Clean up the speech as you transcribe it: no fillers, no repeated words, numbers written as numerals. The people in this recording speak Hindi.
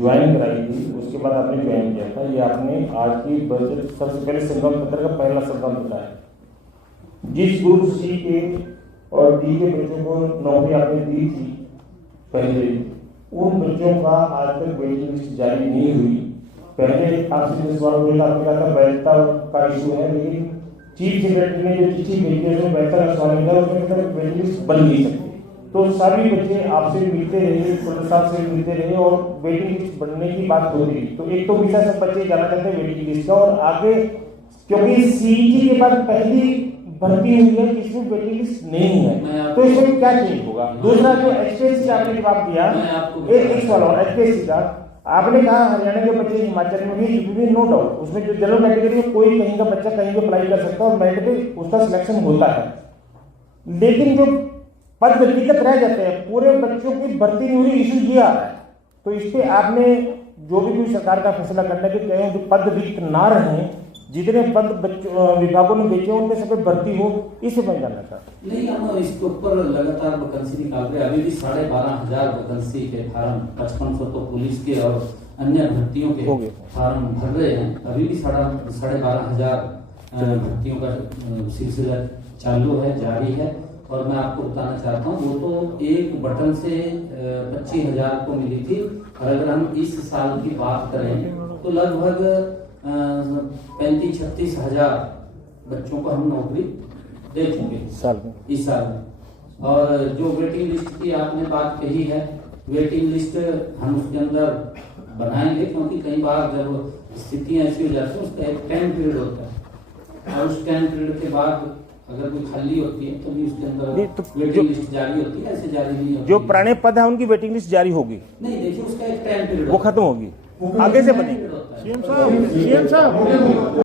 ज्वाइन कराई थी, उसके बाद आपने ज्वाइन किया था, ये आपने आज की बजट सबसे पहले संगम पत्र का पहला संगम बताया। जिस ग्रुप सी के और डी के बच्चों को नौकरी आपने दी थी पहले, उन बच्चों का आज तक वेटिंग लिस्ट जारी नहीं हुई। पहले आपसे जो सवाल हुआ आपने कहा था वैधता का इशू है, लेकिन चीफ सेक्रेटरी ने जो चिट्ठी भेजी है उसमें वैधता का सवाल मिला, उसमें वेटिंग लिस्ट बन नहीं सकती। तो सभी बच्चे आपसे मिलते रहे, प्रोफेसर साहब से मिलते रहे और वेटिंग लिस्ट बनने की बात होती रही। तो एक तो विषय सब बच्चे जाना चाहते हैं वेटिंग लिस्ट का, और आगे क्योंकि सीईटी के बाद पहली भर्ती हुई है जिसमें वेटिंग लिस्ट नहीं है, तो इसमें क्या चेंज होगा? दूसरा जो एचपीएससी का आपने जवाब दिया, एक सवाल और एचपीएससी का आपने कहा हरियाणा के बच्चे हिमाचल में भी नो डाउट उसमें जो जनरल कैटेगरी में कोई कहीं का बच्चा कहीं भी अप्लाई कर सकता है और मेरिट पे उसका सिलेक्शन होता है, लेकिन जो पद व्यक्तिगत रह जाते हैं, पूरे बच्चों की भर्ती नहीं हुई, इशू ये आ रहा है। तो इस पे आपने जो भी कोई सरकार का फैसला करना है कि कहीं जो पद रिक्त ना रहे, जितने पद विभागों ने बेचे उनके सब भर्ती हो, इसे मैं जानना चाहता नहीं, हम इसके ऊपर लगातार वैकेंसी निकाल रहे हैं। अभी भी 12,500 वैकेंसी के फार्म 5500 तो पुलिस के और अन्य भर्तियों के फार्म भर रहे हैं। अभी भी 12,500 भर्तियों का सिलसिला चालू है, जारी है। और मैं आपको बताना चाहता हूँ, वो तो एक बटन से 25,000 को मिली थी, और अगर हम इस साल की बात करें तो लगभग 35-36 हजार बच्चों को हम नौकरी दे चुके इस साल में। और जो वेटिंग लिस्ट की आपने बात कही है, वेटिंग लिस्ट हम उसके अंदर बनाएंगे, क्योंकि कई बार जब स्थितियां ऐसी हो जाती है उसका एक टाइम पीरियड होता है, और उस टाइम पीरियड के बाद अगर कोई खाली होती है तो भी उसके अंदर वेटिंग लिस्ट जारी होती है, ऐसे जारी नहीं होती। जो पुराने पद है उनकी वेटिंग लिस्ट जारी होगी नहीं, देखिए उसका एक टाइम पीरियड वो खत्म होगी, आगे से बनेगी। सीएम साहब